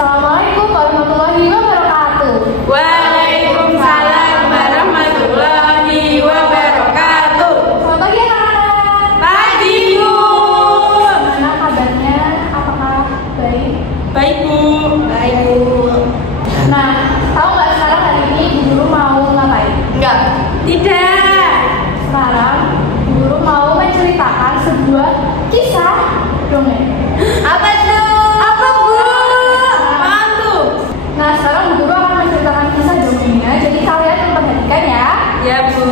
Assalamualaikum warahmatullahi wabarakatuh. Waalaikumsalam warahmatullahi wabarakatuh. Selamat pagi anak-anak. Pagi Bu. Gimana kabarnya? Apakah baik? Baik Bu. Baik Bu. Nah, tahu nggak sekarang hari ini Bu Guru mau ngapain? Enggak. Tidak. Sekarang Bu Guru mau menceritakan sebuah kisah dongeng. Apa tuh? Apa Bu? Apaan tuh? Nah, sekarang Bu Guru akan menceritakan kisah dongengnya. Jadi kalian memperhatikan ya. Ya Bu.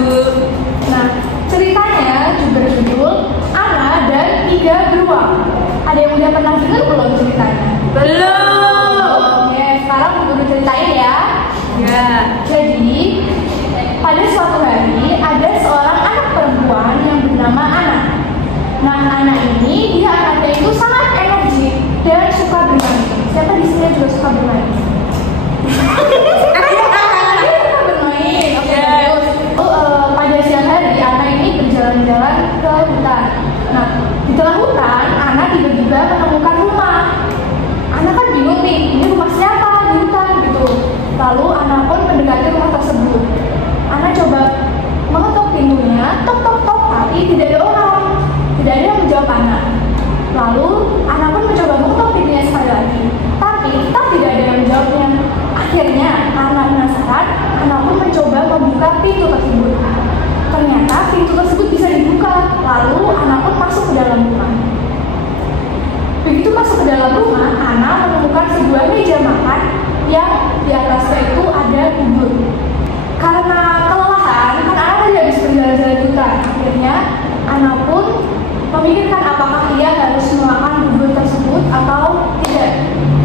Nah, ceritanya berjudul Ana dan 3 Beruang. Ada yang udah pernah dengar belum ceritanya? Belum. Oke, sekarang Bu Guru ceritain ya. Ya. Jadi, pada suatu hari ada seorang anak perempuan yang bernama Ana. Nah, Ana ini dia anaknya itu sangat energik dan suka bermain. Siapa di sini juga suka bermain? Suka bermain. Oke, bagus. Pada siang hari Ana ini berjalan-jalan ke hutan. Nah, di tengah hutan Ana tiba-tiba menemukan rumah. Ana kan bingung nih, ini rumah siapa di hutan gitu. Lalu Ana pun mendekati rumah tersebut. Ana coba mengetuk pintunya, tok tok tok, tapi tidak ada orang, tidak ada yang menjawab Ana. Lalu Ana pun mencoba mengetuk pintunya sekali lagi, tapi tetap tidak ada yang menjawabnya. Akhirnya karena penasaran, Ana pun mencoba membuka pintu tersebut. Ternyata pintu tersebut bisa dibuka. Lalu Ana pun masuk ke dalam rumah. Begitu masuk ke dalam rumah, Ana menemukan sebuah meja makan yang di atasnya itu ada bubur. Karena kelelahan, kan Ana tadi habis berjalan-jalan di hutan. Akhirnya Ana pun memikirkan apakah ia harus memakan bubur tersebut atau tidak.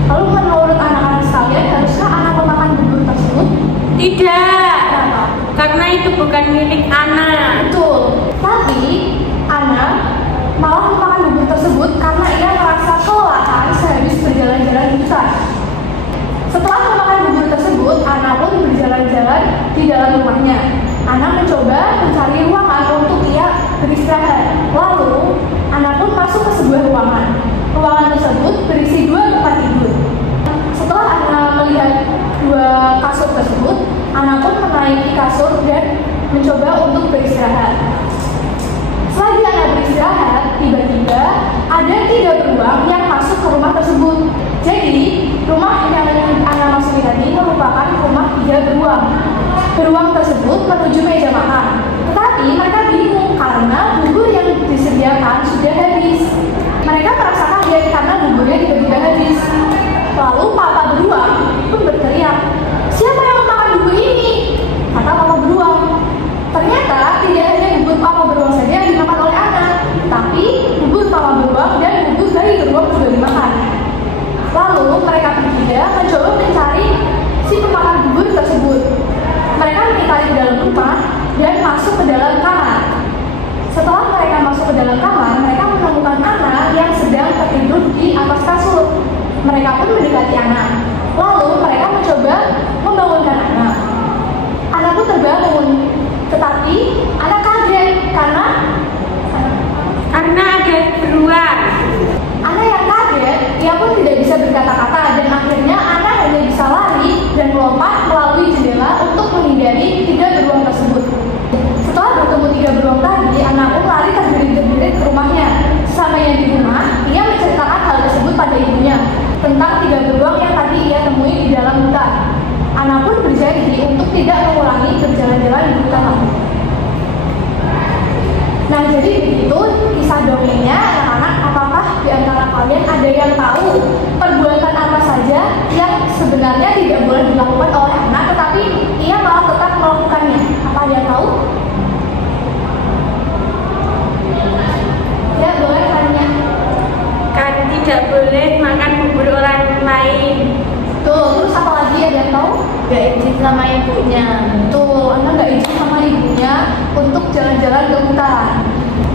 Lalu menurut anak-anak sekalian, haruskah Ana memakan bubur tersebut? Tidak. Kenapa? Karena itu bukan milik Ana. Betul. Tapi Ana malah memakan bubur tersebut karena ia merasa kelelahan sehabis berjalan-jalan di hutan. Setelah memakan bubur tersebut, Ana pun berjalan-jalan di dalam rumahnya. Ana mencoba mencari ruangan untuk ia beristirahat. Lalu, Ana pun masuk ke sebuah ruangan. Ruangan tersebut berisi 2 tempat tidur. Setelah Ana melihat 2 kasur tersebut, Ana pun menaiki kasur dan mencoba untuk beristirahat. Selagi Ana beristirahat, tiba-tiba ada 3 beruang yang masuk ke rumah tersebut. Jadi, rumah yang Ana masuki tadi merupakan rumah 3 beruang. Beruang tersebut menuju meja makan. Tetapi mereka bingung karena bubur yang disediakan sudah habis. Mereka merasa kaget karena buburnya tiba-tiba habis. Lalu papa beruang pun berteriak, "Siapa yang memakan bubur ini?" Kata papa beruang. Ternyata tidak hanya bubur papa beruang saja yang dimakan oleh Ana, tapi bubur papa beruang dan bubur bayi beruang juga dimakan. Lalu mereka bertiga mencoba mencari si pemakan bubur tersebut. Mereka mengitari ke dalam rumah dan masuk ke dalam kamar. Setelah mereka masuk ke dalam kamar, mereka menemukan Ana yang sedang tertidur di atas kasur. Mereka pun mendekati Ana. Lalu mereka mencoba membangunkan Ana. Ana pun terbangun, tetapi Ana kaget karena ada beruang. Ana yang kaget, ia pun tidak bisa berkata-kata dan akhirnya Ana hanya bisa lari dan melompat melalui jendela untuk menghindari 3 beruang tersebut. Setelah bertemu 3 beruang tadi, Ana pun lari terbirit-birit ke rumahnya. Sesampainya di rumah, ia menceritakan hal tersebut pada ibunya tentang 3 beruang yang tadi ia temui di dalam hutan. Ana pun berjanji untuk tidak mengulangi berjalan-jalan di hutan lagi. Nah, jadi begitu kisah dongengnya anak-anak. Apakah di antara kalian ada yang tahu perbuatan apa saja yang sebenarnya tidak boleh dilakukan oleh anak, tetapi ia malah tetap melakukannya? Apa ada yang tahu? Ya, boleh tanya. Kan tidak boleh makan bubur orang lain. Tuh, terus apa lagi ada yang tahu? Gak izin sama ibunya. Tuh, Ana nggak izin sama ibunya untuk jalan-jalan ke hutan.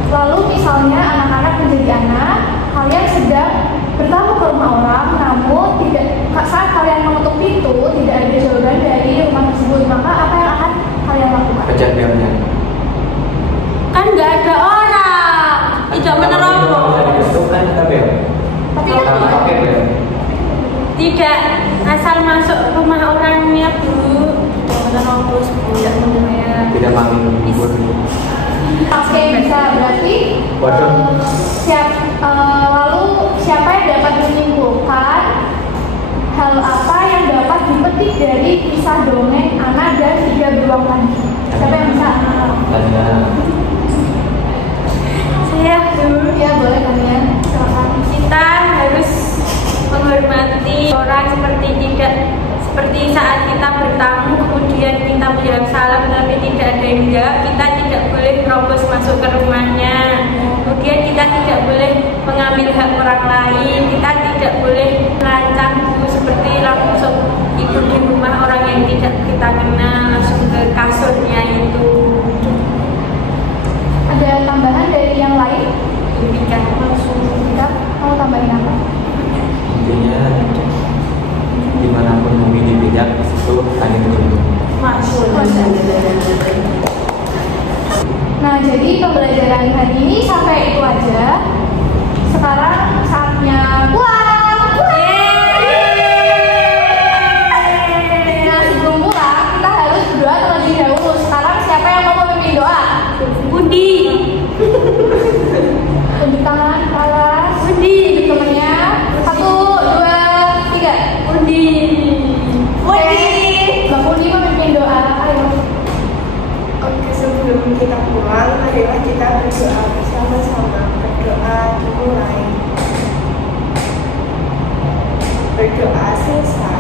Lalu misalnya anak-anak menjadi anak, kalian sedang bertamu ke rumah orang, namun saat kalian mengetuk pintu tidak ada jawaban dari rumah tersebut, maka apa yang akan kalian lakukan? Pencet belnya. Kan nggak ada orang. Tidak menerobos. Itu kan kita bel. Tapi kan Pakai bel. Tidak tidak mengambil bubur. Oke, bisa. Berarti Waduh. lalu siapa yang dapat menyimpulkan hal apa yang dapat dipetik dari kisah dongeng Ana dan Tiga Beruang Tadi? Siapa yang bisa? Tanda. Saya dulu. Ya, boleh kalian. Silakan. Kita harus menghormati orang seperti saat kita bertamu kemudian kita menjawab salam tapi tidak ada yang menjawab, kita tidak boleh terobos masuk ke rumahnya. Kemudian kita tidak boleh mengambil hak orang lain, kita tidak boleh merancang seperti langsung tidur di rumah orang yang tidak kita kenal langsung ke kasurnya itu. Ada tambahan dari yang lain? Tidak langsung. Tidak. Mau tambahin apa? Intinya dimanapun bumi dipijak itu angin bertiup. Nah, jadi pembelajaran hari ini sampai itu aja. Sekarang saatnya pulang. Nah, sebelum pulang kita harus berdoa terlebih dahulu. Sekarang siapa yang mau memimpin doa? Budi. Tunjuk tangan ke atas. Budi. Tunjuk temannya. 1, 2, 3. Budi. Budi. Mbak Budi memimpin doa. Ayo. Oke, sebelum kita pulang, marilah kita berdoa bersama-sama. Berdoa dimulai. Berdoa selesai.